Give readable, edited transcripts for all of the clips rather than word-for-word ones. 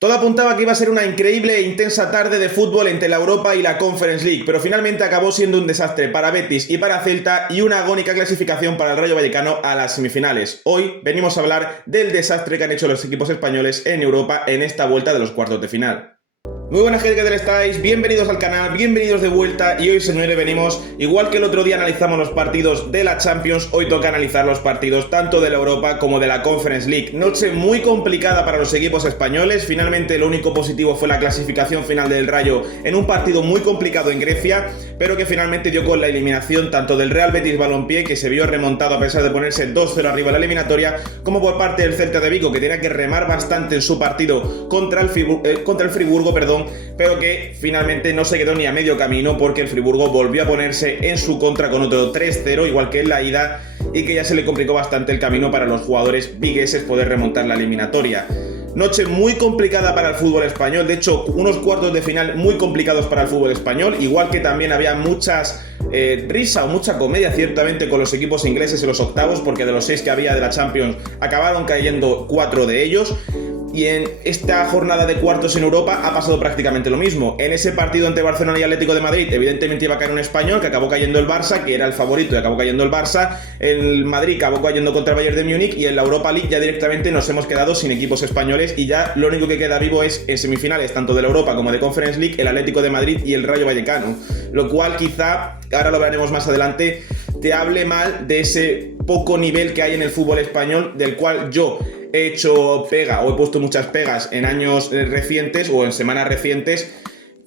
Todo apuntaba que iba a ser una increíble e intensa tarde de fútbol entre la Europa y la Conference League, pero finalmente acabó siendo un desastre para Betis y para Celta y una agónica clasificación para el Rayo Vallecano a las semifinales. Hoy venimos a hablar del desastre que han hecho los equipos españoles en Europa en esta vuelta de los cuartos de final. Muy buenas gente, ¿qué tal estáis? Bienvenidos al canal, bienvenidos de vuelta y hoy señores venimos, igual que el otro día analizamos los partidos de la Champions, hoy toca analizar los partidos tanto de la Europa como de la Conference League. Noche muy complicada para los equipos españoles, finalmente lo único positivo fue la clasificación final del Rayo en un partido muy complicado en Grecia, pero que finalmente dio con la eliminación tanto del Real Betis Balompié, que se vio remontado a pesar de ponerse 2-0 arriba en la eliminatoria, como por parte del Celta de Vigo, que tenía que remar bastante en su partido contra el Friburgo, pero que finalmente no se quedó ni a medio camino porque el Friburgo volvió a ponerse en su contra con otro 3-0, igual que en la ida, y que ya se le complicó bastante el camino para los jugadores vigueses poder remontar la eliminatoria. Noche muy complicada para el fútbol español, de hecho unos cuartos de final muy complicados para el fútbol español, igual que también había muchas risa o mucha comedia ciertamente con los equipos ingleses en los octavos, porque de los 6 que había de la Champions acabaron cayendo 4 de ellos. Y en esta jornada de cuartos en Europa ha pasado prácticamente lo mismo. En ese partido entre Barcelona y Atlético de Madrid, evidentemente iba a caer un español, que acabó cayendo el Barça, que era el favorito y acabó cayendo el Barça. El Madrid acabó cayendo contra el Bayern de Múnich, y en la Europa League ya directamente nos hemos quedado sin equipos españoles y ya lo único que queda vivo es en semifinales, tanto de la Europa como de Conference League, el Atlético de Madrid y el Rayo Vallecano. Lo cual quizá, ahora lo veremos más adelante, te hable mal de ese poco nivel que hay en el fútbol español, del cual yo he hecho pega o he puesto muchas pegas en años recientes o en semanas recientes,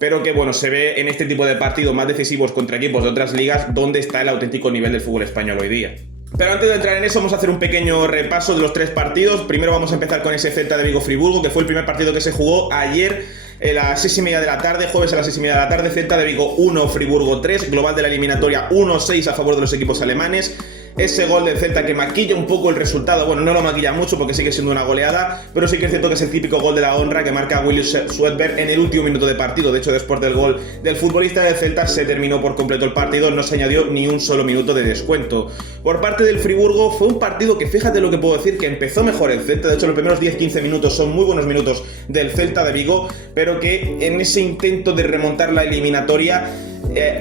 pero que bueno, se ve en este tipo de partidos más decisivos contra equipos de otras ligas donde está el auténtico nivel del fútbol español hoy día. Pero antes de entrar en eso, vamos a hacer un pequeño repaso de los 3 partidos. Primero vamos a empezar con ese Celta de Vigo Friburgo, que fue el primer partido que se jugó ayer a las 6:30 de la tarde, jueves a las 6:30 de la tarde. Celta de Vigo 1, Friburgo 3, global de la eliminatoria 1-6 a favor de los equipos alemanes. Ese gol del Celta que maquilla un poco el resultado, bueno, no lo maquilla mucho porque sigue siendo una goleada, pero sí que es cierto que es el típico gol de la honra que marca Willy Swedberg en el último minuto de partido. De hecho, después del gol del futbolista del Celta se terminó por completo el partido, no se añadió ni un solo minuto de descuento. Por parte del Friburgo fue un partido que, fíjate lo que puedo decir, que empezó mejor el Celta. De hecho, los primeros 10-15 minutos son muy buenos minutos del Celta de Vigo, pero que en ese intento de remontar la eliminatoria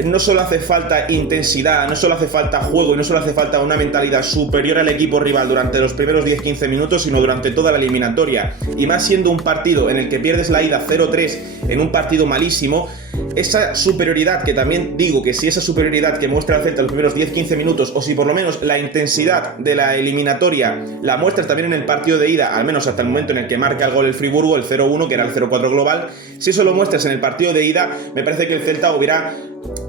no solo hace falta intensidad, no solo hace falta juego y no solo hace falta una mentalidad superior al equipo rival durante los primeros 10-15 minutos, sino durante toda la eliminatoria. Y más siendo un partido en el que pierdes la ida 0-3 en un partido malísimo, esa superioridad, que también digo que si esa superioridad que muestra el Celta en los primeros 10-15 minutos, o si por lo menos la intensidad de la eliminatoria la muestras también en el partido de ida, al menos hasta el momento en el que marca el gol el Friburgo, el 0-1, que era el 0-4 global, si eso lo muestras en el partido de ida, me parece que el Celta hubiera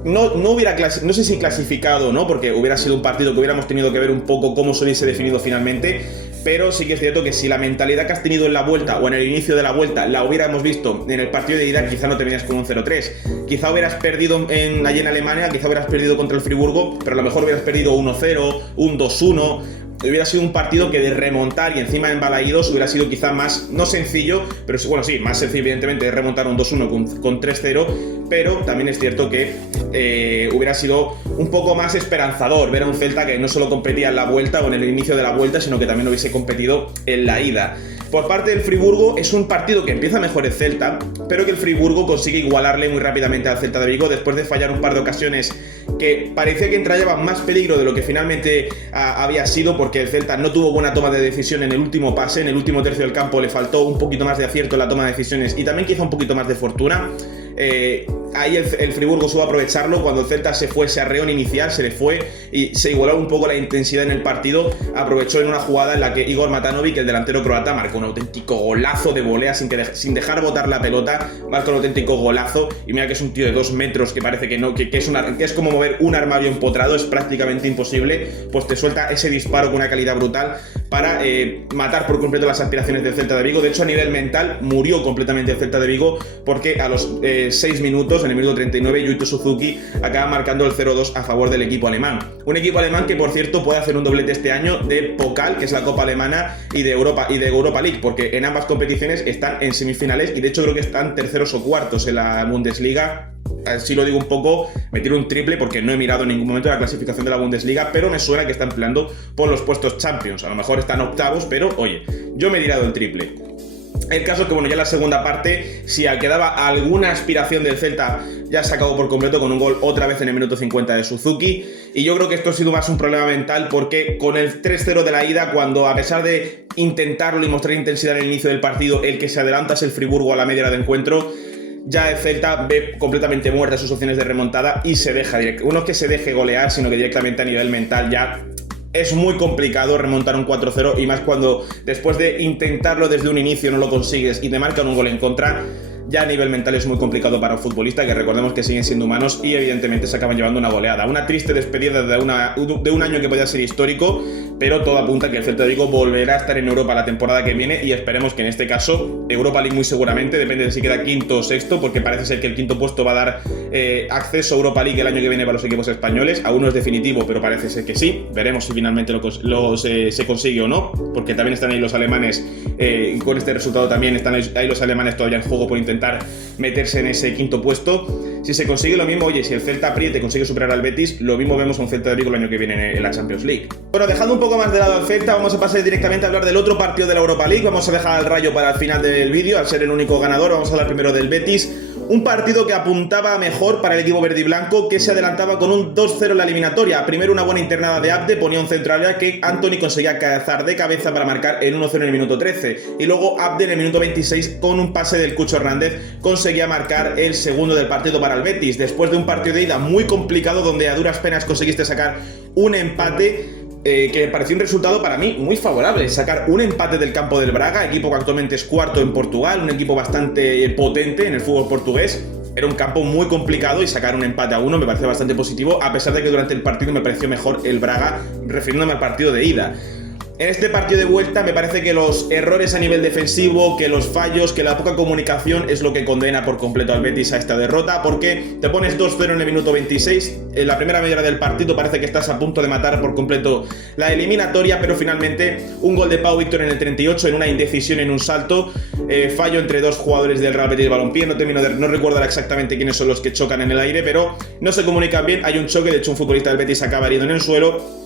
no sé si clasificado o no, porque hubiera sido un partido que hubiéramos tenido que ver un poco cómo se hubiese definido finalmente, pero sí que es cierto que si la mentalidad que has tenido en la vuelta o en el inicio de la vuelta la hubiéramos visto en el partido de ida, quizá no terminas con un 0-3, quizá hubieras perdido allí en Alemania, quizá hubieras perdido contra el Friburgo, pero a lo mejor hubieras perdido 1-0, un 2-1. Hubiera sido un partido que de remontar y encima en Balaídos hubiera sido quizá más, no sencillo, pero bueno, sí, más sencillo evidentemente de remontar un 2-1 con 3-0, pero también es cierto que hubiera sido un poco más esperanzador ver a un Celta que no solo competía en la vuelta o en el inicio de la vuelta, sino que también hubiese competido en la ida. Por parte del Friburgo es un partido que empieza mejor el Celta, pero que el Friburgo consigue igualarle muy rápidamente al Celta de Vigo después de fallar un par de ocasiones que parecía que entrañaban más peligro de lo que finalmente había sido, porque el Celta no tuvo buena toma de decisión en el último pase, en el último tercio del campo le faltó un poquito más de acierto en la toma de decisiones y también quizá un poquito más de fortuna. Ahí el Friburgo supo aprovecharlo. Cuando el Celta se fue, se arreó en inicial, se le fue y se igualó un poco la intensidad en el partido. Aprovechó en una jugada en la que Igor Matanovic, el delantero croata, marcó un auténtico golazo de volea sin dejar botar la pelota, marcó un auténtico golazo. Y mira que es un tío de 2 metros que parece que no, que es como mover un armario empotrado, es prácticamente imposible. Pues te suelta ese disparo con una calidad brutal para matar por completo las aspiraciones del Celta de Vigo. De hecho, a nivel mental murió completamente el Celta de Vigo, porque a los 6 minutos, en el minuto 39, Yuito Suzuki acaba marcando el 0-2 a favor del equipo alemán. Un equipo alemán que, por cierto, puede hacer un doblete este año de Pokal, que es la Copa Alemana, y de Europa League, porque en ambas competiciones están en semifinales y de hecho creo que están terceros o cuartos en la Bundesliga. Así lo digo un poco, me tiro un triple porque no he mirado en ningún momento la clasificación de la Bundesliga, pero me suena que están peleando por los puestos Champions. A lo mejor están octavos, pero oye, yo me he tirado el triple. El caso es que, bueno, ya en la segunda parte, si quedaba alguna aspiración del Celta, ya se acabó por completo con un gol otra vez en el minuto 50 de Suzuki. Y yo creo que esto ha sido más un problema mental, porque con el 3-0 de la ida, cuando a pesar de intentarlo y mostrar intensidad en el inicio del partido, el que se adelanta es el Friburgo a la media hora de encuentro, ya el Celta ve completamente muertas sus opciones de remontada y se deja no es que se deje golear, sino que directamente a nivel mental ya es muy complicado remontar un 4-0, y más cuando después de intentarlo desde un inicio no lo consigues y te marcan un gol en contra. Ya a nivel mental es muy complicado para un futbolista, que recordemos que siguen siendo humanos y evidentemente se acaban llevando una goleada. Una triste despedida de un año que podía ser histórico, pero todo apunta que el Celta de Vigo volverá a estar en Europa la temporada que viene, y esperemos que en este caso Europa League muy seguramente, depende de si queda quinto o sexto, porque parece ser que el quinto puesto va a dar acceso a Europa League el año que viene para los equipos españoles. Aún no es definitivo, pero parece ser que sí. Veremos si finalmente se consigue o no, porque también están ahí los alemanes, con este resultado también están ahí los alemanes todavía en juego por intentar meterse en ese quinto puesto. Si se consigue lo mismo, oye, si el Celta apriete y consigue superar al Betis, lo mismo vemos a un Celta de Vigo el año que viene en la Champions League. Bueno, dejando un poco más de lado al Celta, vamos a pasar directamente a hablar del otro partido de la Europa League. Vamos a dejar al Rayo para el final del vídeo, al ser el único ganador. Vamos a hablar primero del Betis. Un partido que apuntaba mejor para el equipo verde y blanco, que se adelantaba con un 2-0 en la eliminatoria. Primero una buena internada de Abde, ponía un centro área que Antony conseguía cazar de cabeza para marcar el 1-0 en el minuto 13. Y luego Abde en el minuto 26, con un pase del Cucho Hernández, conseguía marcar el segundo del partido para el Betis. Después de un partido de ida muy complicado, donde a duras penas conseguiste sacar un empate, que me pareció un resultado para mí muy favorable. Sacar un empate del campo del Braga, equipo que actualmente es cuarto en Portugal, un equipo bastante potente en el fútbol portugués. Era un campo muy complicado, y sacar un empate a 1 me parece bastante positivo, a pesar de que durante el partido me pareció mejor el Braga, refiriéndome al partido de ida. En este partido de vuelta me parece que los errores a nivel defensivo, que los fallos, que la poca comunicación es lo que condena por completo al Betis a esta derrota, porque te pones 2-0 en el minuto 26, en la primera media hora del partido parece que estás a punto de matar por completo la eliminatoria, pero finalmente un gol de Pau Víctor en el 38 en una indecisión, en un salto, fallo entre dos jugadores del Real Betis Balompié, no recuerdo exactamente quiénes son los que chocan en el aire, pero no se comunican bien, hay un choque, de hecho un futbolista del Betis acaba herido en el suelo,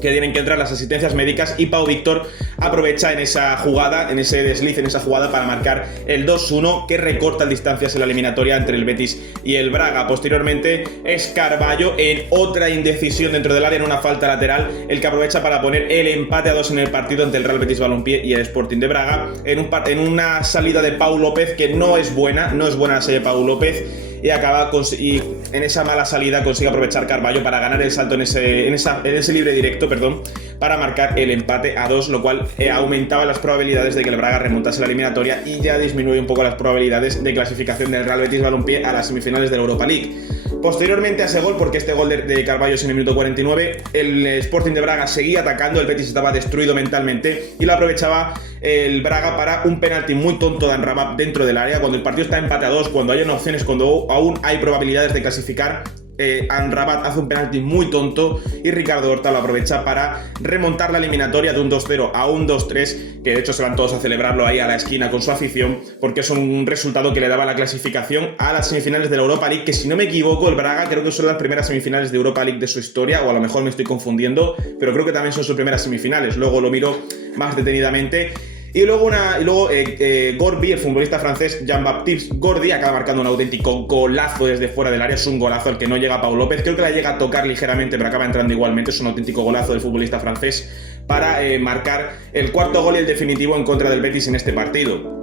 que tienen que entrar las asistencias médicas, y Pau Víctor aprovecha en esa jugada, en ese desliz, en esa jugada, para marcar el 2-1 que recorta distancias en la eliminatoria entre el Betis y el Braga. Posteriormente es Carballo, en otra indecisión dentro del área, en una falta lateral, el que aprovecha para poner el empate a 2 en el partido entre el Real Betis Balompié y el Sporting de Braga, en una salida de Pau López que no es buena la salida de Pau López, y en esa mala salida consigue aprovechar Carballo para ganar el salto en ese libre directo, para marcar el empate a 2, lo cual aumentaba las probabilidades de que el Braga remontase la eliminatoria, y ya disminuye un poco las probabilidades de clasificación del Real Betis Balompié a las semifinales de la Europa League. Posteriormente a ese gol, porque este gol de Carballo es en el minuto 49, el Sporting de Braga seguía atacando, el Betis estaba destruido mentalmente, y lo aprovechaba el Braga para un penalti muy tonto de Amrabat dentro del área, cuando el partido está empate a 2, cuando hay opciones, cuando aún hay probabilidades de clasificar. Amrabat hace un penalti muy tonto, y Ricardo Horta lo aprovecha para remontar la eliminatoria de un 2-0 a un 2-3, que de hecho se van todos a celebrarlo ahí a la esquina con su afición, porque es un resultado que le daba la clasificación a las semifinales de la Europa League, que si no me equivoco el Braga creo que son las primeras semifinales de Europa League de su historia, o a lo mejor me estoy confundiendo, pero creo que también son sus primeras semifinales, luego lo miro más detenidamente. Y luego Gorby, el futbolista francés Jean-Baptiste Gordy, acaba marcando un auténtico golazo desde fuera del área. Es un golazo al que no llega Pau López, creo que la llega a tocar ligeramente, pero acaba entrando igualmente. Es un auténtico golazo del futbolista francés para marcar el cuarto gol y el definitivo en contra del Betis en este partido.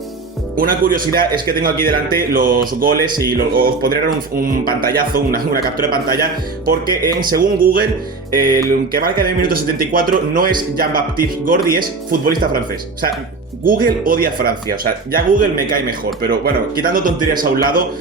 Una curiosidad es que tengo aquí delante los goles, y os pondré un pantallazo, una captura de pantalla, porque según Google, el que marca en el minuto 74 no es Jean-Baptiste Gordy, es futbolista francés. O sea, Google odia a Francia, o sea, ya Google me cae mejor, pero bueno, quitando tonterías a un lado,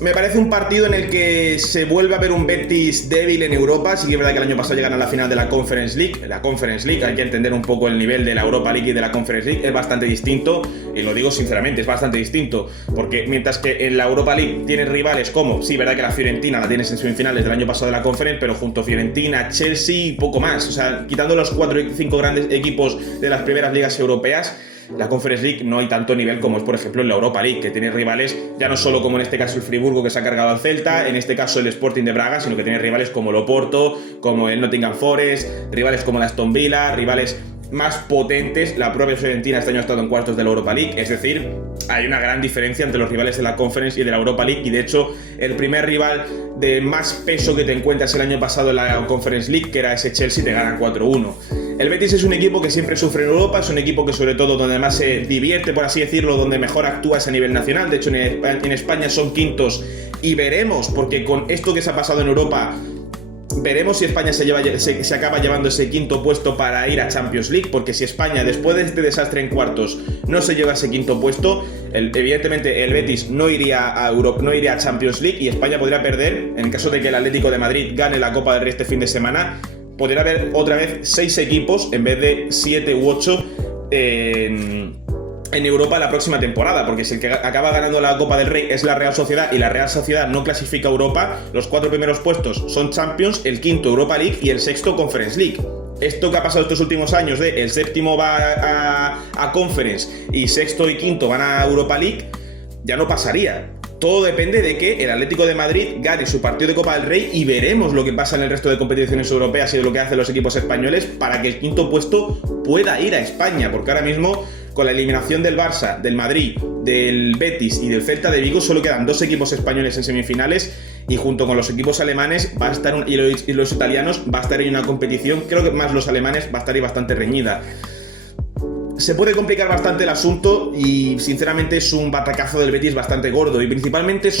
me parece un partido en el que se vuelve a ver un Betis débil en Europa. Sí que es verdad que el año pasado llegan a la final de la Conference League. La Conference League, hay que entender un poco el nivel de la Europa League y de la Conference League. Es bastante distinto, y lo digo sinceramente, es bastante distinto. Porque mientras que en la Europa League tienes rivales como, sí, verdad que la Fiorentina la tienes en semifinales del año pasado de la Conference, pero junto a Fiorentina, Chelsea y poco más. O sea, quitando los 4 o 5 grandes equipos de las primeras ligas europeas, la Conference League no hay tanto nivel como es, por ejemplo, en la Europa League, que tiene rivales ya no solo como en este caso el Friburgo, que se ha cargado al Celta, en este caso el Sporting de Braga, sino que tiene rivales como el Oporto, como el Nottingham Forest, rivales como el Aston Villa, rivales más potentes. La propia Fiorentina este año ha estado en cuartos de la Europa League, es decir, hay una gran diferencia entre los rivales de la Conference y de la Europa League, y de hecho el primer rival de más peso que te encuentras el año pasado en la Conference League, que era ese Chelsea, te ganan 4-1. El Betis es un equipo que siempre sufre en Europa, es un equipo que sobre todo donde más se divierte, por así decirlo, donde mejor actúa es a nivel nacional. De hecho en España son quintos, y veremos, porque con esto que se ha pasado en Europa, veremos si España se acaba llevando ese quinto puesto para ir a Champions League, porque si España, después de este desastre en cuartos, no se lleva ese quinto puesto, evidentemente el Betis no iría a Europa, no iría a Champions League, y España podría perder, en el caso de que el Atlético de Madrid gane la Copa del Rey este fin de semana, podría haber otra vez 6 equipos en vez de 7 u 8 en Europa la próxima temporada, porque si el que acaba ganando la Copa del Rey es la Real Sociedad y la Real Sociedad no clasifica a Europa, los 4 primeros puestos son Champions, el quinto Europa League y el sexto Conference League. Esto que ha pasado estos últimos años de el séptimo va a Conference y sexto y quinto van a Europa League, ya no pasaría. Todo depende de que el Atlético de Madrid gane su partido de Copa del Rey, y veremos lo que pasa en el resto de competiciones europeas y lo que hacen los equipos españoles para que el quinto puesto pueda ir a España, porque ahora mismo con la eliminación del Barça, del Madrid, del Betis y del Celta de Vigo solo quedan 2 equipos españoles en semifinales, y junto con los equipos alemanes va a estar y los italianos va a estar en una competición, creo que más los alemanes, va a estar ahí bastante reñida. Se puede complicar bastante el asunto, y sinceramente es un batacazo del Betis bastante gordo, y principalmente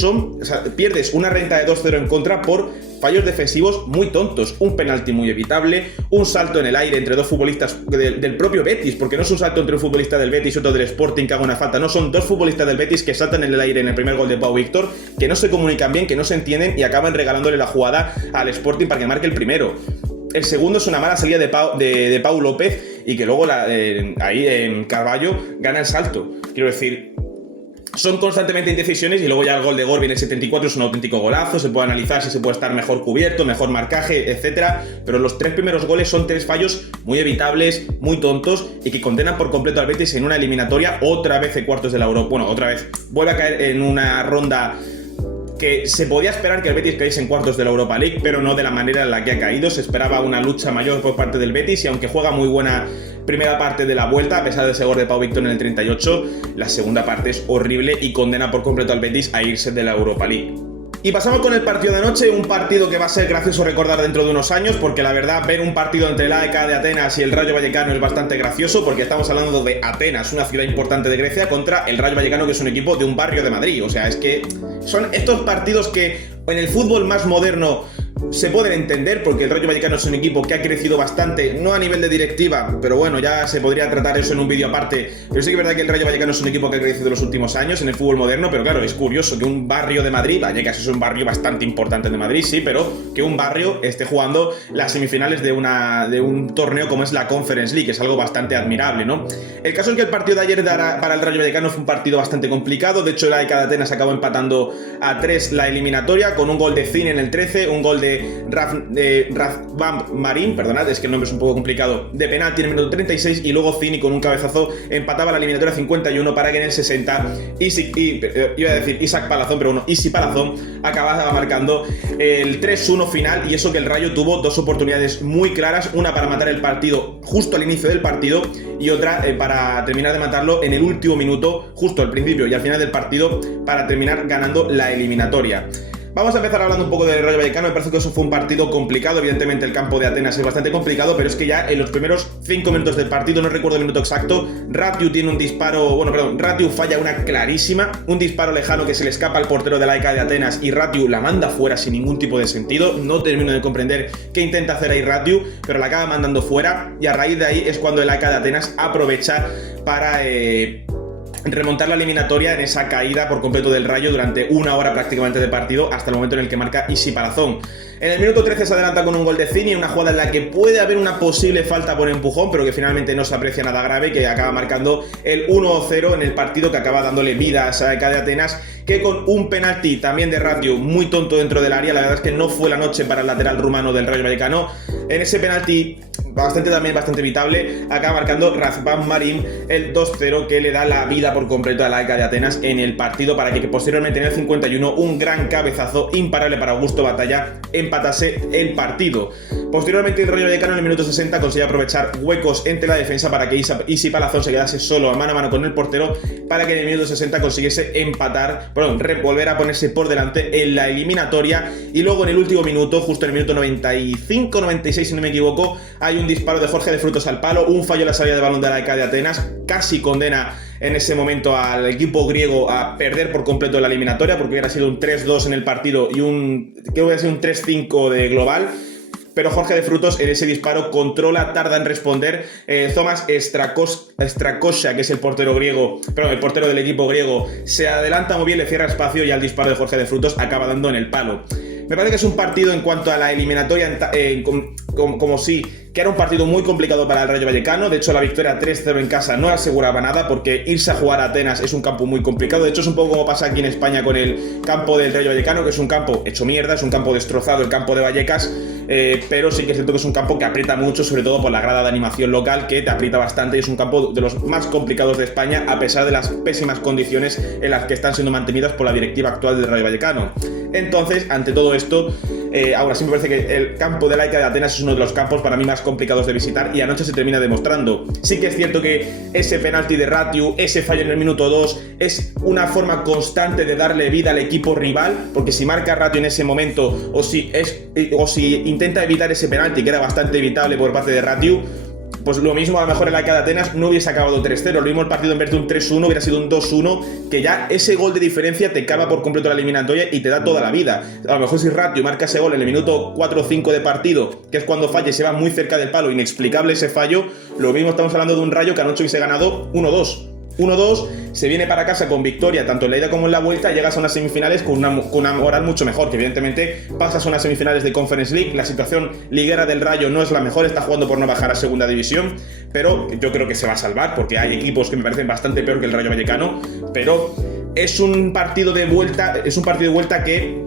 pierdes una renta de 2-0 en contra por fallos defensivos muy tontos, un penalti muy evitable, un salto en el aire entre 2 futbolistas del propio Betis, porque no es un salto entre un futbolista del Betis y otro del Sporting que haga una falta, no, son 2 futbolistas del Betis que saltan en el aire en el primer gol de Pau Víctor, que no se comunican bien, que no se entienden, y acaban regalándole la jugada al Sporting para que marque el primero. El segundo es una mala salida de Pau López, y que luego ahí en Carballo gana el salto. Quiero decir, son constantemente indecisiones, y luego ya el gol de Gorbi en el 74 es un auténtico golazo, se puede analizar si se puede estar mejor cubierto, mejor marcaje, etcétera, pero los 3 primeros goles son 3 fallos muy evitables, muy tontos, y que condenan por completo al Betis en una eliminatoria otra vez de cuartos de la Europa. Bueno, otra vez vuelve a caer en una ronda que se podía esperar que el Betis cayese en cuartos de la Europa League, pero no de la manera en la que ha caído. Se esperaba una lucha mayor por parte del Betis, y aunque juega muy buena primera parte de la vuelta, a pesar de ese gol de Pau Víctor en el 38, la segunda parte es horrible y condena por completo al Betis a irse de la Europa League. Y pasamos con el partido de anoche, un partido que va a ser gracioso recordar dentro de unos años, porque la verdad ver un partido entre el AEK de Atenas y el Rayo Vallecano es bastante gracioso, porque estamos hablando de Atenas, una ciudad importante de Grecia, contra el Rayo Vallecano, que es un equipo de un barrio de Madrid. O sea, es que son estos partidos que en el fútbol más moderno se pueden entender, porque el Rayo Vallecano es un equipo que ha crecido bastante, no a nivel de directiva, pero bueno, ya se podría tratar eso en un vídeo aparte, pero sí que es verdad que el Rayo Vallecano es un equipo que ha crecido en los últimos años en el fútbol moderno. Pero claro, es curioso que un barrio de Madrid, Vallecas es un barrio bastante importante de Madrid, sí, pero que un barrio esté jugando las semifinales de un torneo como es la Conference League, que es algo bastante admirable, ¿no? El caso es que el partido de ayer para el Rayo Vallecano fue un partido bastante complicado. De hecho, el AEK de Atenas acabó empatando a 3 la eliminatoria, con un gol de Zin en el 13, un gol de Razvan Marín, perdonad, es que el nombre es un poco complicado, de penalti en el minuto 36, y luego Zini con un cabezazo empataba la eliminatoria 51 para que en el 60 Isaac Palazón, pero bueno, Isi Palazón acababa marcando el 3-1 final. Y eso que el Rayo tuvo 2 oportunidades muy claras, una para matar el partido justo al inicio del partido, y otra para terminar de matarlo en el último minuto, justo al principio y al final del partido, para terminar ganando la eliminatoria. Vamos a empezar hablando un poco del Rayo Vallecano. Me parece que eso fue un partido complicado. Evidentemente el campo de Atenas es bastante complicado, pero es que ya en los primeros 5 minutos del partido, no recuerdo el minuto exacto, Ratiu falla una clarísima, un disparo lejano que se le escapa al portero de la AEK de Atenas, y Ratiu la manda fuera sin ningún tipo de sentido. No termino de comprender qué intenta hacer ahí Ratiu, pero la acaba mandando fuera, y a raíz de ahí es cuando el AEK de Atenas aprovecha para remontar la eliminatoria en esa caída por completo del Rayo durante una hora prácticamente de partido, hasta el momento en el que marca Isi Palazón. En el minuto 13 se adelanta con un gol de Zini, una jugada en la que puede haber una posible falta por empujón, pero que finalmente no se aprecia nada grave, que acaba marcando el 1-0 en el partido, que acaba dándole vida a esa AEK de Atenas, que con un penalti también de Ratiu muy tonto dentro del área, la verdad es que no fue la noche para el lateral rumano del Rayo Vallecano. En ese penalti bastante evitable, acaba marcando Razvan Marín el 2-0, que le da la vida por completo a la AEK de Atenas en el partido, para que posteriormente en el 51 un gran cabezazo imparable para Augusto Batalla empatase el partido. Posteriormente el Rayo Vallecano en el minuto 60 consigue aprovechar huecos entre la defensa para que Isi Palazón se quedase solo a mano con el portero, para que en el minuto 60 consiguiese volver a ponerse por delante en la eliminatoria. Y luego en el último minuto, justo en el minuto 95-96 si no me equivoco, hay un disparo de Jorge de Frutos al palo, un fallo en la salida de balón de la AEK de Atenas, casi condena en ese momento al equipo griego a perder por completo la eliminatoria, porque hubiera sido un 3-2 en el partido y creo que hubiera sido un 3-5 de global. Pero Jorge de Frutos en ese disparo controla, tarda en responder. Thomas Strakosha, que es el portero del equipo griego, se adelanta muy bien, le cierra espacio y al disparo de Jorge de Frutos acaba dando en el palo. Me parece que es un partido en cuanto a la eliminatoria, que era un partido muy complicado para el Rayo Vallecano. De hecho, la victoria 3-0 en casa no aseguraba nada, porque irse a jugar a Atenas es un campo muy complicado. De hecho, es un poco como pasa aquí en España con el campo del Rayo Vallecano, que es un campo hecho mierda, es un campo destrozado, el campo de Vallecas. Pero sí que es cierto que es un campo que aprieta mucho, sobre todo por la grada de animación local, que te aprieta bastante, y es un campo de los más complicados de España, a pesar de las pésimas condiciones en las que están siendo mantenidas por la directiva actual del Rayo Vallecano. Entonces, ante todo esto, ahora sí me parece que el campo de la AEK de Atenas es uno de los campos para mí más complicados de visitar, y anoche se termina demostrando. Sí que es cierto que ese penalti de Ratiu, ese fallo en el minuto 2, es una forma constante de darle vida al equipo rival, porque si marca Ratiu en ese momento, o si intenta evitar ese penalti, que era bastante evitable por parte de Ratiu, pues lo mismo a lo mejor en la AEK de Atenas no hubiese acabado 3-0, lo mismo el partido en vez de un 3-1 hubiera sido un 2-1, que ya ese gol de diferencia te cava por completo la eliminatoria y te da toda la vida. A lo mejor si Ratiu marca ese gol en el minuto 4 o 5 de partido, que es cuando falla y se va muy cerca del palo, inexplicable ese fallo, lo mismo estamos hablando de un Rayo que anoche hubiese ganado 1-2. 1-2, se viene para casa con victoria tanto en la ida como en la vuelta, llegas a unas semifinales con una moral mucho mejor, que evidentemente pasas a unas semifinales de Conference League. La situación liguera del Rayo no es la mejor, está jugando por no bajar a segunda división, pero yo creo que se va a salvar, porque hay equipos que me parecen bastante peor que el Rayo Vallecano, pero es un partido de vuelta que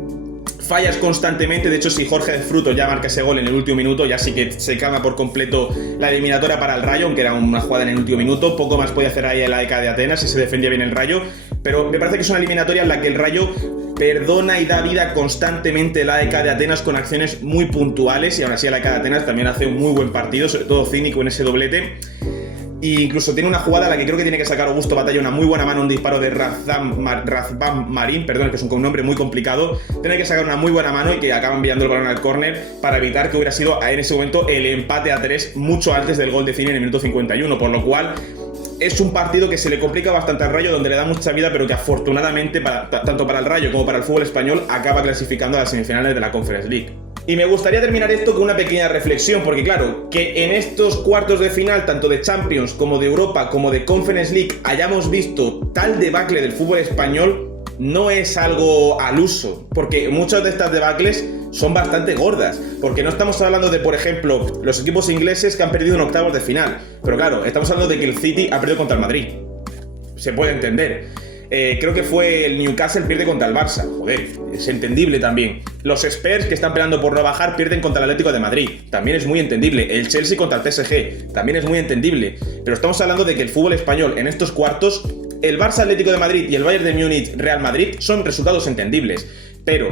fallas constantemente. De hecho, si Jorge de Frutos ya marca ese gol en el último minuto, ya sí que se calma por completo la eliminatoria para el Rayo, aunque era una jugada en el último minuto. Poco más podía hacer ahí el AEK de Atenas si se defendía bien el Rayo, pero me parece que es una eliminatoria en la que el Rayo perdona y da vida constantemente la AEK de Atenas con acciones muy puntuales, y aún así el AEK de Atenas también hace un muy buen partido, sobre todo cínico en ese doblete. Y incluso tiene una jugada en la que creo que tiene que sacar Augusto Batalla una muy buena mano, un disparo de Razvan Marín, que es un nombre muy complicado. Tiene que sacar una muy buena mano y que acaba enviando el balón al córner para evitar que hubiera sido en ese momento el empate a 3 mucho antes del gol de Cine en el minuto 51, por lo cual es un partido que se le complica bastante al Rayo, donde le da mucha vida, pero que afortunadamente tanto para el Rayo como para el fútbol español acaba clasificando a las semifinales de la Conference League. Y me gustaría terminar esto con una pequeña reflexión, porque claro, que en estos cuartos de final, tanto de Champions como de Europa como de Conference League, hayamos visto tal debacle del fútbol español no es algo al uso, porque muchas de estas debacles son bastante gordas, porque no estamos hablando de, por ejemplo, los equipos ingleses que han perdido en octavos de final, pero claro, estamos hablando de que el City ha perdido contra el Madrid, se puede entender. Creo que fue el Newcastle, pierde contra el Barça. Joder, es entendible también. Los Spurs, que están peleando por no bajar, pierden contra el Atlético de Madrid. También es muy entendible. El Chelsea contra el PSG. También es muy entendible. Pero estamos hablando de que el fútbol español en estos cuartos, el Barça, Atlético de Madrid y el Bayern de Múnich, Real Madrid, son resultados entendibles. Pero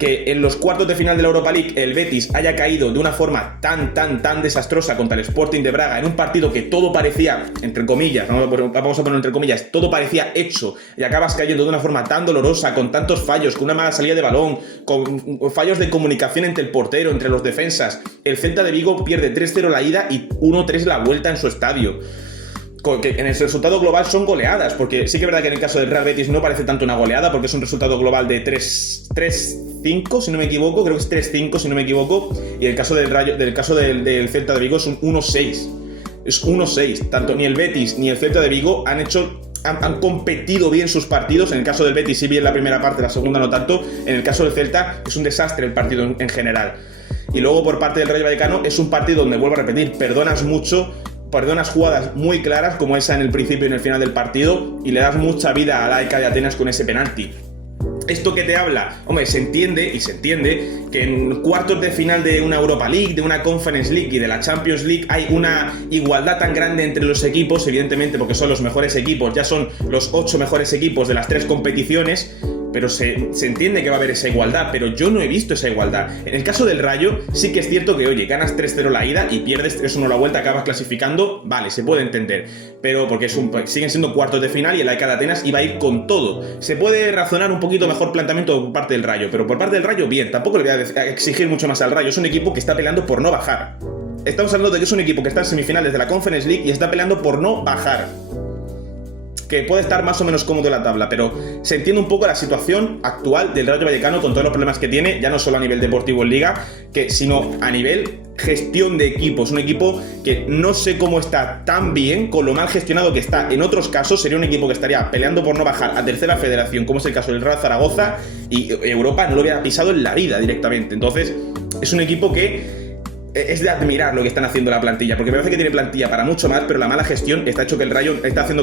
que en los cuartos de final de la Europa League el Betis haya caído de una forma tan desastrosa contra el Sporting de Braga en un partido que todo parecía, entre comillas, vamos a poner entre comillas, todo parecía hecho, y acabas cayendo de una forma tan dolorosa, con tantos fallos, con una mala salida de balón, con fallos de comunicación entre el portero, entre los defensas. El Celta de Vigo pierde 3-0 la ida y 1-3 la vuelta en su estadio. Que en el resultado global son goleadas, porque sí que es verdad que en el caso del Real Betis no parece tanto una goleada, porque es un resultado global de 3-5, si no me equivoco, creo que es 3-5 si no me equivoco, y en el caso del Celta de Vigo es un 1-6, es 1-6, tanto ni el Betis ni el Celta de Vigo han competido bien sus partidos. En el caso del Betis sí bien la primera parte, la segunda no tanto. En el caso del Celta es un desastre el partido en general. Y luego por parte del Rayo Vallecano es un partido donde, vuelvo a repetir, perdonas jugadas muy claras como esa en el principio y en el final del partido, y le das mucha vida a la AEK de Atenas con ese penalti. ¿Esto qué te habla? Hombre, se entiende que en cuartos de final de una Europa League, de una Conference League y de la Champions League hay una igualdad tan grande entre los equipos, evidentemente porque son los mejores equipos, ya son los 8 mejores equipos de las 3 competiciones, pero se entiende que va a haber esa igualdad, pero yo no he visto esa igualdad. En el caso del Rayo, sí que es cierto que, oye, ganas 3-0 la ida y pierdes 3-1 la vuelta, acabas clasificando, vale, se puede entender, pero porque siguen siendo cuartos de final y el AEK de Atenas iba a ir con todo. Se puede razonar un poquito mejor planteamiento por parte del Rayo, pero por parte del Rayo, bien, tampoco le voy a exigir mucho más al Rayo, es un equipo que está peleando por no bajar. Estamos hablando de que es un equipo que está en semifinales de la Conference League y está peleando por no bajar. Que puede estar más o menos cómodo en la tabla, pero se entiende un poco la situación actual del Rayo Vallecano con todos los problemas que tiene, ya no solo a nivel deportivo en Liga, sino a nivel gestión de equipos. Un equipo que no sé cómo está tan bien, con lo mal gestionado que está. En otros casos sería un equipo que estaría peleando por no bajar a tercera federación, como es el caso del Real Zaragoza, y Europa no lo hubiera pisado en la vida directamente. Entonces, es un equipo que es de admirar lo que están haciendo la plantilla, porque me parece que tiene plantilla para mucho más, pero la mala gestión está haciendo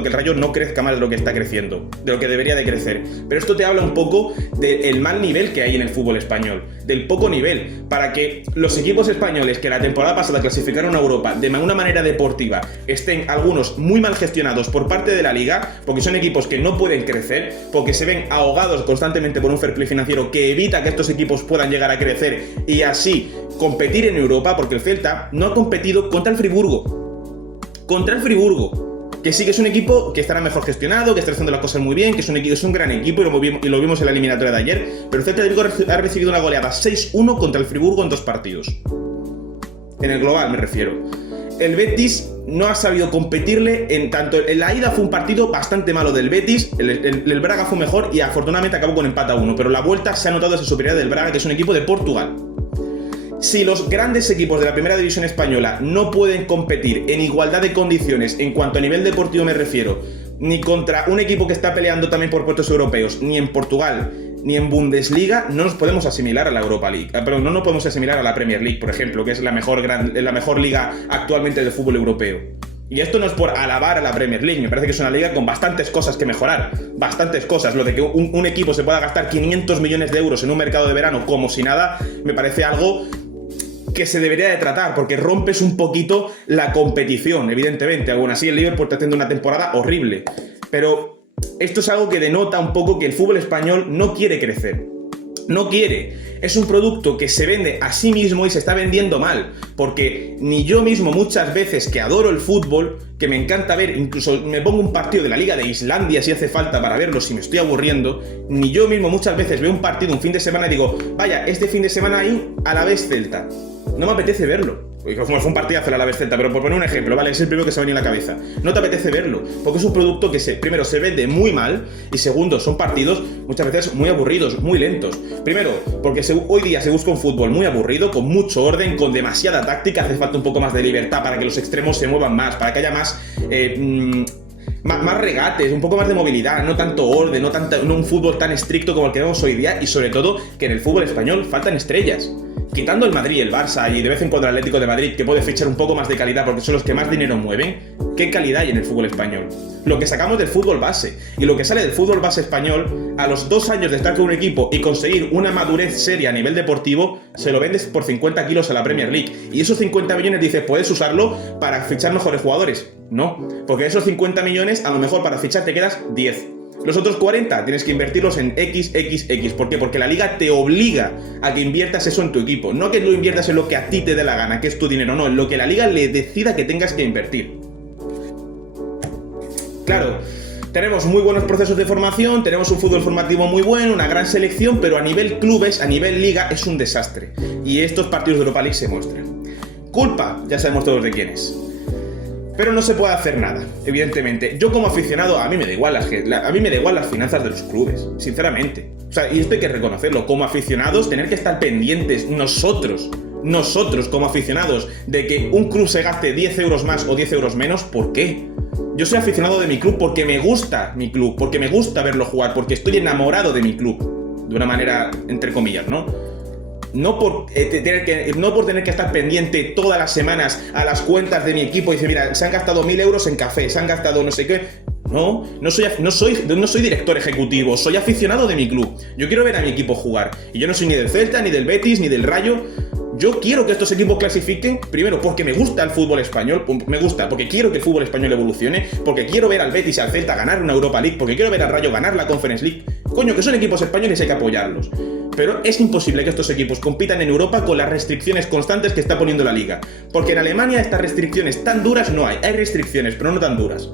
que el Rayo no crezca más de lo que está creciendo, de lo que debería de crecer. Pero esto te habla un poco del mal nivel que hay en el fútbol español, del poco nivel, para que los equipos españoles que la temporada pasada clasificaron a Europa de una manera deportiva estén algunos muy mal gestionados por parte de la Liga, porque son equipos que no pueden crecer, porque se ven ahogados constantemente por un fair play financiero que evita que estos equipos puedan llegar a crecer y así competir en Europa, porque el Celta no ha competido contra el Friburgo. Que sí que es un equipo que estará mejor gestionado, que está haciendo las cosas muy bien, que es un gran equipo y lo vimos en la eliminatoria de ayer, pero el Celta de Vigo ha recibido una goleada 6-1 contra el Friburgo en 2 partidos. En el global me refiero. El Betis no ha sabido competirle en la ida fue un partido bastante malo del Betis, el Braga fue mejor y afortunadamente acabó con empate a 1, pero la vuelta se ha notado esa superioridad del Braga, que es un equipo de Portugal. Si los grandes equipos de la primera división española no pueden competir en igualdad de condiciones, en cuanto a nivel deportivo me refiero, ni contra un equipo que está peleando también por puestos europeos, ni en Portugal, ni en Bundesliga, no nos podemos asimilar a la Europa League. Perdón, no nos podemos asimilar a la Premier League, por ejemplo, que es la mejor liga actualmente de fútbol europeo. Y esto no es por alabar a la Premier League, me parece que es una liga con bastantes cosas que mejorar, bastantes cosas. Lo de que un equipo se pueda gastar 500 millones de euros en un mercado de verano como si nada, me parece algo que se debería de tratar, porque rompes un poquito la competición, evidentemente. Aún así, el Liverpool está haciendo una temporada horrible. Pero esto es algo que denota un poco que el fútbol español no quiere crecer. No quiere. Es un producto que se vende a sí mismo y se está vendiendo mal. Porque ni yo mismo muchas veces, que adoro el fútbol, que me encanta ver, incluso me pongo un partido de la Liga de Islandia si hace falta para verlo, si me estoy aburriendo, ni yo mismo muchas veces veo un partido un fin de semana y digo, vaya, este fin de semana hay Alavés Celta. No me apetece verlo. Fue un partidazo el Alavés Celta, pero por poner un ejemplo, vale, es el primero que se me viene a la cabeza. No te apetece verlo, porque es un producto que primero se vende muy mal y segundo, son partidos muchas veces muy aburridos, muy lentos. Primero, porque hoy día se busca un fútbol muy aburrido, con mucho orden, con demasiada táctica, hace falta un poco más de libertad para que los extremos se muevan más, para que haya más regates, un poco más de movilidad, no tanto orden, no un fútbol tan estricto como el que vemos hoy día, y sobre todo que en el fútbol español faltan estrellas. Quitando el Madrid y el Barça y de vez en cuando el Atlético de Madrid, que puede fichar un poco más de calidad porque son los que más dinero mueven, ¿qué calidad hay en el fútbol español? Lo que sacamos del fútbol base y lo que sale del fútbol base español, a los 2 años de estar con un equipo y conseguir una madurez seria a nivel deportivo, se lo vendes por 50 kilos a la Premier League. Y esos 50 millones dices, ¿puedes usarlo para fichar mejores jugadores? No, porque esos 50 millones a lo mejor para fichar te quedas 10. Los otros 40 tienes que invertirlos en XXX. ¿Por qué? Porque la liga te obliga a que inviertas eso en tu equipo. No que lo inviertas en lo que a ti te dé la gana, que es tu dinero, no, en lo que la liga le decida que tengas que invertir. Claro, tenemos muy buenos procesos de formación, tenemos un fútbol formativo muy bueno, una gran selección, pero a nivel clubes, a nivel liga, es un desastre. Y estos partidos de Europa League se muestran. Culpa, ya sabemos todos de quién es. Pero no se puede hacer nada, evidentemente. Yo como aficionado, a mí me da igual las finanzas de los clubes, sinceramente. O sea, y esto hay que reconocerlo. Como aficionados, tener que estar pendientes nosotros como aficionados, de que un club se gaste 10 euros más o 10 euros menos, ¿por qué? Yo soy aficionado de mi club porque me gusta mi club, porque me gusta verlo jugar, porque estoy enamorado de mi club. De una manera, entre comillas, ¿no? No por tener que estar pendiente todas las semanas a las cuentas de mi equipo y decir, mira, se han gastado 1.000 euros en café, se han gastado no sé qué. No soy director ejecutivo, soy aficionado de mi club. Yo quiero ver a mi equipo jugar. Y yo no soy ni del Celta, ni del Betis, ni del Rayo. Yo quiero que estos equipos clasifiquen, primero porque me gusta el fútbol español, porque quiero que el fútbol español evolucione, porque quiero ver al Betis y al Celta ganar una Europa League, porque quiero ver al Rayo ganar la Conference League. Coño, que son equipos españoles y hay que apoyarlos. Pero es imposible que estos equipos compitan en Europa con las restricciones constantes que está poniendo la Liga. Porque en Alemania estas restricciones tan duras no hay. Hay restricciones, pero no tan duras.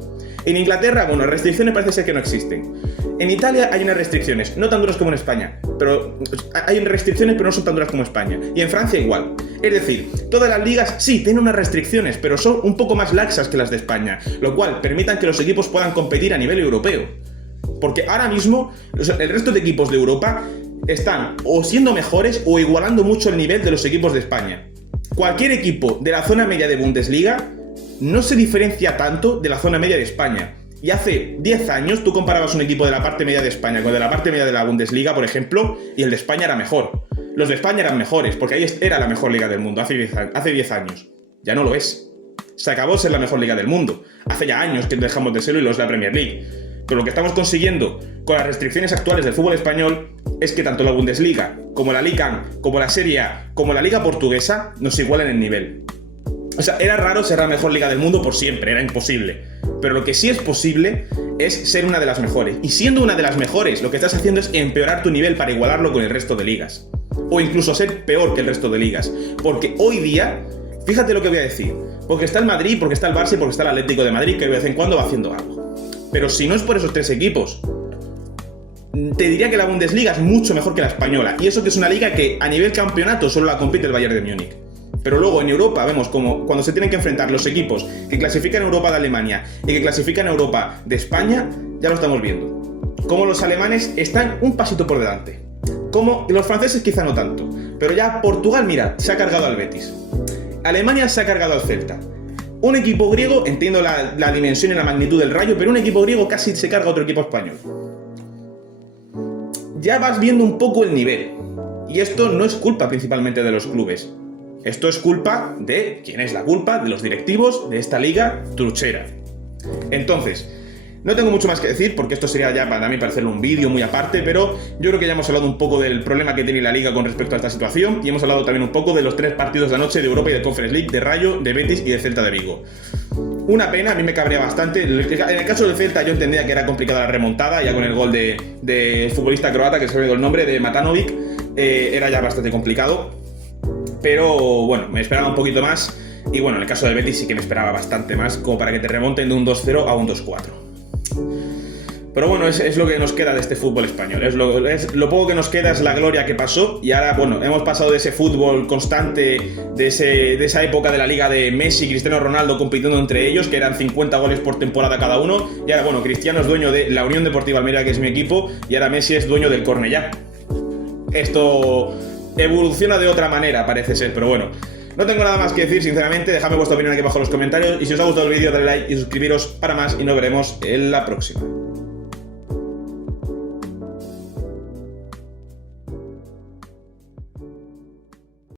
En Inglaterra, bueno, restricciones parece ser que no existen. En Italia hay unas restricciones, no tan duras como en España, pero hay restricciones pero no son tan duras como España. Y en Francia igual. Es decir, todas las ligas sí tienen unas restricciones, pero son un poco más laxas que las de España, lo cual permitan que los equipos puedan competir a nivel europeo. Porque ahora mismo el resto de equipos de Europa están o siendo mejores o igualando mucho el nivel de los equipos de España. Cualquier equipo de la zona media de Bundesliga no se diferencia tanto de la zona media de España. Y hace 10 años tú comparabas un equipo de la parte media de España con el de la parte media de la Bundesliga, por ejemplo, y el de España era mejor. Los de España eran mejores, porque ahí era la mejor liga del mundo, hace 10 años. Ya no lo es. Se acabó ser la mejor liga del mundo. Hace ya años que dejamos de serlo y lo es la Premier League. Pero lo que estamos consiguiendo con las restricciones actuales del fútbol español es que tanto la Bundesliga, como la Liga, como la Serie A, como la Liga Portuguesa nos igualen en nivel. O sea, era raro ser la mejor liga del mundo por siempre, era imposible. Pero lo que sí es posible es ser una de las mejores. Y siendo una de las mejores, lo que estás haciendo es empeorar tu nivel para igualarlo con el resto de ligas. O incluso ser peor que el resto de ligas. Porque hoy día, fíjate lo que voy a decir. Porque está el Madrid, porque está el Barça y porque está el Atlético de Madrid, que de vez en cuando va haciendo algo. Pero si no es por esos tres equipos, te diría que la Bundesliga es mucho mejor que la española. Y eso que es una liga que a nivel campeonato solo la compite el Bayern de Múnich. Pero luego en Europa vemos como cuando se tienen que enfrentar los equipos que clasifican a Europa de Alemania y que clasifican a Europa de España, ya lo estamos viendo. Como los alemanes están un pasito por delante. Como los franceses quizá no tanto. Pero ya Portugal, mira, se ha cargado al Betis. Alemania se ha cargado al Celta. Un equipo griego, entiendo la dimensión y la magnitud del Rayo, pero un equipo griego casi se carga a otro equipo español. Ya vas viendo un poco el nivel. Y esto no es culpa principalmente de los clubes. Esto es culpa de... ¿Quién es la culpa? De los directivos de esta liga truchera. Entonces, no tengo mucho más que decir porque esto sería ya para mí para hacerle un vídeo muy aparte, pero yo creo que ya hemos hablado un poco del problema que tiene la liga con respecto a esta situación y hemos hablado también un poco de los 3 partidos de anoche de Europa y de Conference League, de Rayo, de Betis y de Celta de Vigo. Una pena, a mí me cabrea bastante. En el caso del Celta yo entendía que era complicada la remontada, ya con el gol de futbolista croata, que se me olvidó el nombre, de Matanovic, era ya bastante complicado. Pero bueno, me esperaba un poquito más. Y bueno, en el caso de Betis sí que me esperaba bastante más, como para que te remonten de un 2-0 a un 2-4. Pero bueno, es lo que nos queda de este fútbol español. Es lo poco que nos queda, es la gloria que pasó. Y ahora, bueno, hemos pasado de ese fútbol constante, de esa época de la liga de Messi y Cristiano Ronaldo compitiendo entre ellos, que eran 50 goles por temporada cada uno. Y ahora, bueno, Cristiano es dueño de la Unión Deportiva Almería, que es mi equipo, y ahora Messi es dueño del Cornellá. Esto evoluciona de otra manera, parece ser, pero bueno. No tengo nada más que decir, sinceramente. Dejadme vuestra opinión aquí abajo en los comentarios. Y si os ha gustado el vídeo, dale like y suscribiros para más. Y nos veremos en la próxima.